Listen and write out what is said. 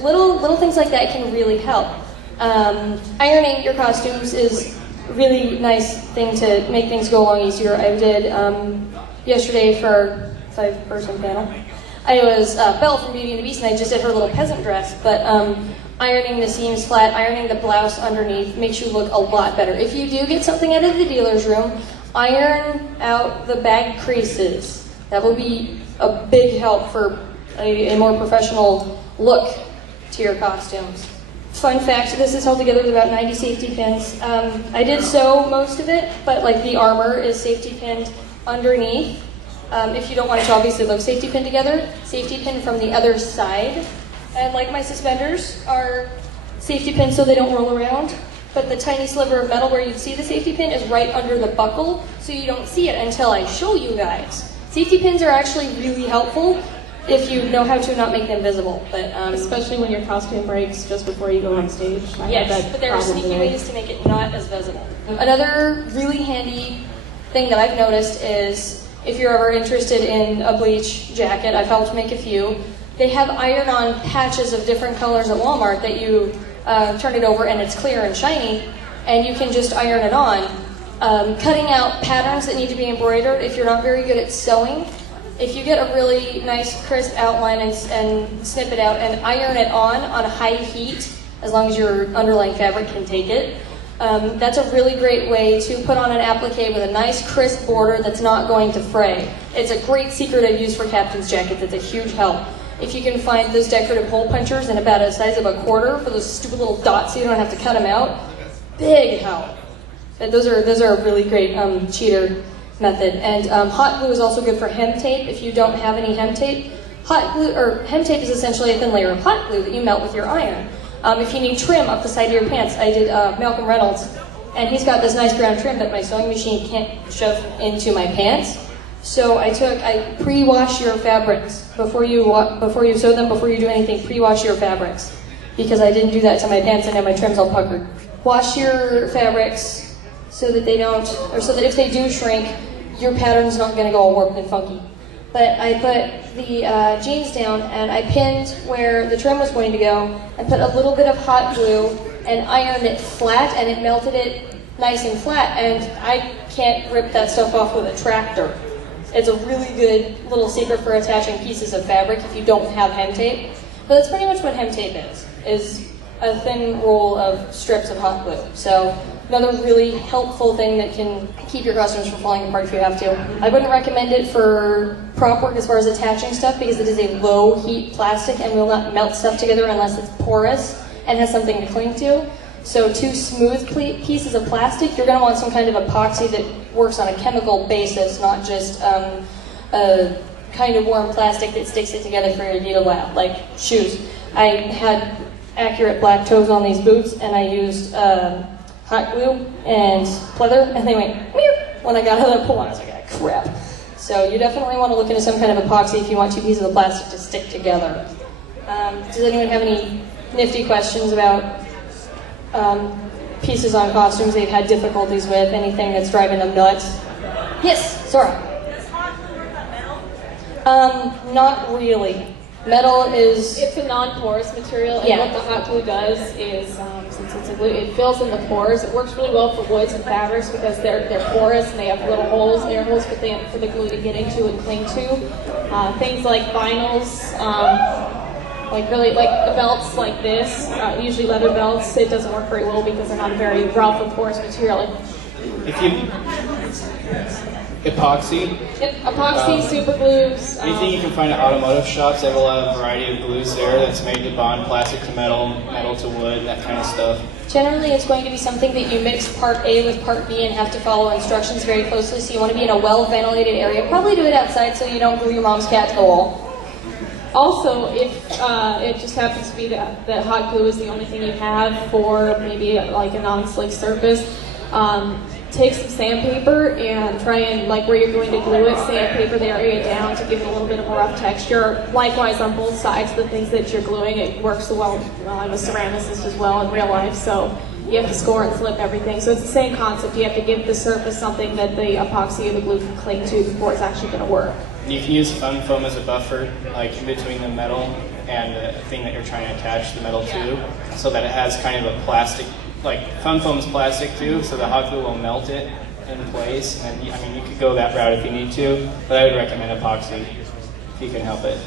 Little things like that can really help. Ironing your costumes is a really nice thing to make things go along easier. I did yesterday for our 5-person panel. I was Belle from Beauty and the Beast, and I just did her little peasant dress, but ironing the seams flat, ironing the blouse underneath makes you look a lot better. If you do get something out of the dealer's room, iron out the bag creases. That will be a big help for a more professional look to your costumes. Fun fact, this is held together with about 90 safety pins. I did sew most of it, but like the armor is safety pinned underneath. If you don't want it to obviously look safety pinned together, safety pin from the other side. And like my suspenders are safety pinned so they don't roll around, but the tiny sliver of metal where you'd see the safety pin is right under the buckle, so you don't see it until I show you guys. Safety pins are actually really helpful if you know how to not make them visible. But especially when your costume breaks just before you go on stage. Yes, but there are sneaky ways to make it not as visible. Another really handy thing that I've noticed is if you're ever interested in a bleach jacket, I've helped make a few. They have iron-on patches of different colors at Walmart that you turn it over and it's clear and shiny, and you can just iron it on. Cutting out patterns that need to be embroidered if you're not very good at sewing. If you get a really nice crisp outline and snip it out and iron it on high heat, as long as your underlying fabric can take it, that's a really great way to put on an applique with a nice crisp border that's not going to fray. It's a great secret I've used for captain's jackets. It's a huge help. If you can find those decorative hole punchers in about a size of a quarter for those stupid little dots so you don't have to cut them out, big help. Those are a really great cheater method. And hot glue is also good for hem tape. If you don't have any hem tape, hot glue or hem tape is essentially a thin layer of hot glue that you melt with your iron. If you need trim up the side of your pants, I did Malcolm Reynolds, and he's got this nice brown trim that my sewing machine can't shove into my pants. So I pre-wash your fabrics before you sew them, before you do anything. Pre-wash your fabrics, because I didn't do that to my pants and now my trim's all puckered. Wash your fabrics so that so that if they do shrink, your pattern's not going to go all warped and funky. But I put the jeans down and I pinned where the trim was going to go. I put a little bit of hot glue and ironed it flat, and it melted it nice and flat, and I can't rip that stuff off with a tractor. It's a really good little secret for attaching pieces of fabric if you don't have hem tape. But that's pretty much what hem tape is a thin roll of strips of hot glue. So another really helpful thing that can keep your costumes from falling apart if you have to. I wouldn't recommend it for prop work as far as attaching stuff, because it is a low heat plastic and will not melt stuff together unless it's porous and has something to cling to. So 2 smooth pieces of plastic, you're going to want some kind of epoxy that works on a chemical basis, not just a kind of warm plastic that sticks it together for your needle lab, like shoes. I had accurate black toes on these boots, and I used hot glue and pleather, and they went meow when I got out of the pull on. I was like, ah, crap. So you definitely want to look into some kind of epoxy if you want 2 pieces of plastic to stick together. Does anyone have any nifty questions about pieces on costumes they've had difficulties with? Anything that's driving them nuts? Yes, Sora. Does hot glue work on metal? Not really. Metal is... It's a non-porous material, and what the hot glue does is, since it's a glue, it fills in the pores. It works really well for woods and fabrics because they're porous and they have little holes, air holes for the glue to get into and cling to. Things like vinyls, like belts like this, usually leather belts, it doesn't work very well because they're not a very rough or porous material. If you epoxy. Yep, epoxy, super glues. Anything you can find at automotive shops, they have a lot of variety of glues there that's made to bond plastic to metal, metal to wood, that kind of stuff. Generally, it's going to be something that you mix part A with part B and have to follow instructions very closely, so you want to be in a well-ventilated area. Probably do it outside so you don't glue your mom's cat to the wall. Also, if it just happens to be that hot glue is the only thing you have for maybe like a non-slick surface, take some sandpaper and try and, like where you're going to glue it, sandpaper the area down to give it a little bit of a rough texture. Likewise on both sides of the things that you're gluing, it works well. I'm a ceramicist as well in real life, so you have to score and slip everything. So it's the same concept. You have to give the surface something that the epoxy or the glue can cling to before it's actually going to work. You can use fun foam as a buffer, like in between the metal and the thing that you're trying to attach the metal to, so that it has kind of a plastic, like fun foam's plastic too, so the hot glue will melt it in place. And I mean, you could go that route if you need to, but I would recommend epoxy if you can help it.